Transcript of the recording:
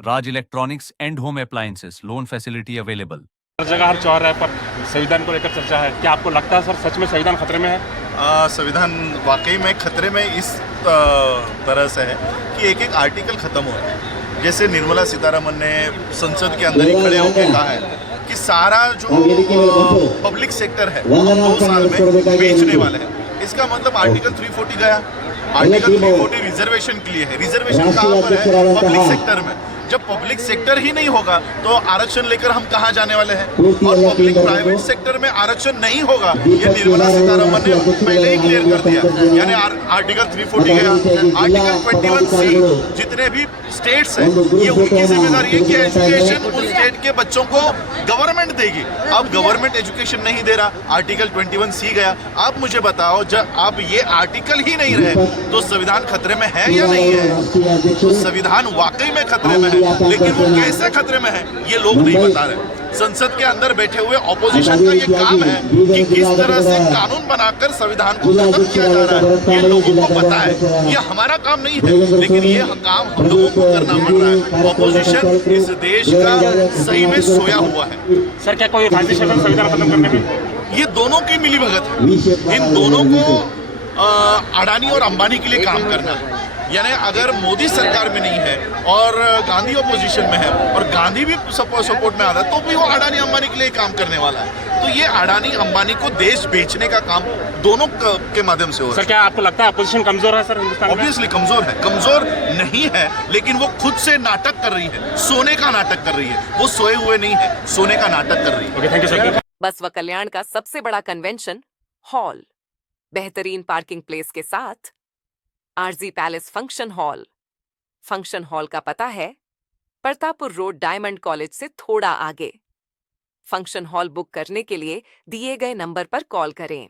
Raj Electronics and Home Appliances. Loan facility available. हर जगह हर चौराहे पर संविधान को लेकर चर्चा है। क्या आपको लगता है सर सच में संविधान खतरे में है? संविधान वाकई में खतरे में इस तरह से है कि एक एक आर्टिकल खत्म हो रहा है। जैसे निर्मला सीतारमन ने संसद के अंदर ही खड़े होकर कहा है कि सारा जो पब्लिक सेक्टर है वो 2 साल में बेचने वाले हैं। इसका मतलब आर्टिकल 340 गया। आर्टिकल 340 रिजर्वेशन के लिए है। रिजर्वेशन कहाँ पर है? पब्लिक सेक्टर में। जब पब्लिक सेक्टर ही नहीं होगा तो आरक्षण लेकर हम कहाँ जाने वाले हैं? और पब्लिक प्राइवेट सेक्टर में आरक्षण नहीं होगा, ये निर्मला सीतारमन ने पहले ही क्लियर कर दिया। यानी आर्टिकल 340 गया। आर्टिकल 21C जितने भी स्टेट्स हैं ये उनकी जिम्मेदारी है कि एजुकेशन उन स्टेट के बच्चों को गवर्नमेंट देगी। अब गवर्नमेंट एजुकेशन नहीं दे रहा, आर्टिकल 21C गया। आप मुझे बताओ, जब आप ये आर्टिकल ही नहीं रहे तो संविधान खतरे में है या नहीं है? तो संविधान वाकई में खतरे में है, लेकिन वो कैसे खतरे में है ये लोग नहीं बता रहे। संसद के अंदर बैठे हुए ऑपोजिशन का ये काम है कि किस तरह से कानून बनाकर संविधान को खत्म किया जा रहा है, ये लोगों को पता है। ये हमारा काम नहीं है, लेकिन ये काम हम लोगों को करना पड़ रहा है। ऑपोजिशन इस देश का सही में सोया हुआ है। सर क्या कोई राज्य शासन संविधान खत्म करने में? ये दोनों की मिलीभगत है। इन दोनों को अडानी और अंबानी के लिए काम करना है। यानी अगर मोदी सरकार में नहीं है और गांधी ऑपोजिशन में है और गांधी भी सपोर्ट में आ रहा है तो भी वो अडानी अंबानी के लिए काम करने वाला है। तो ये अडानी अंबानी को देश बेचने का काम दोनों के माध्यम से हो रहा है। सर क्या आपको लगता है अपोजिशन कमजोर है सर हिंदुस्तान में? ऑब्वियसली कमजोर है। कमजोर नहीं है, लेकिन वो खुद से नाटक कर रही है, सोने का नाटक कर रही है। वो सोए हुए नहीं है, सोने का नाटक कर रही है। Okay, thank you sir. Basavakalyan का सबसे बड़ा कन्वेंशन हॉल, बेहतरीन पार्किंग प्लेस के साथ RG palace function hall. Function hall का पता है प्रतापपुर रोड, डायमंड कॉलेज से थोड़ा आगे। फंक्शन हॉल बुक करने के लिए दिए गए नंबर पर कॉल करें।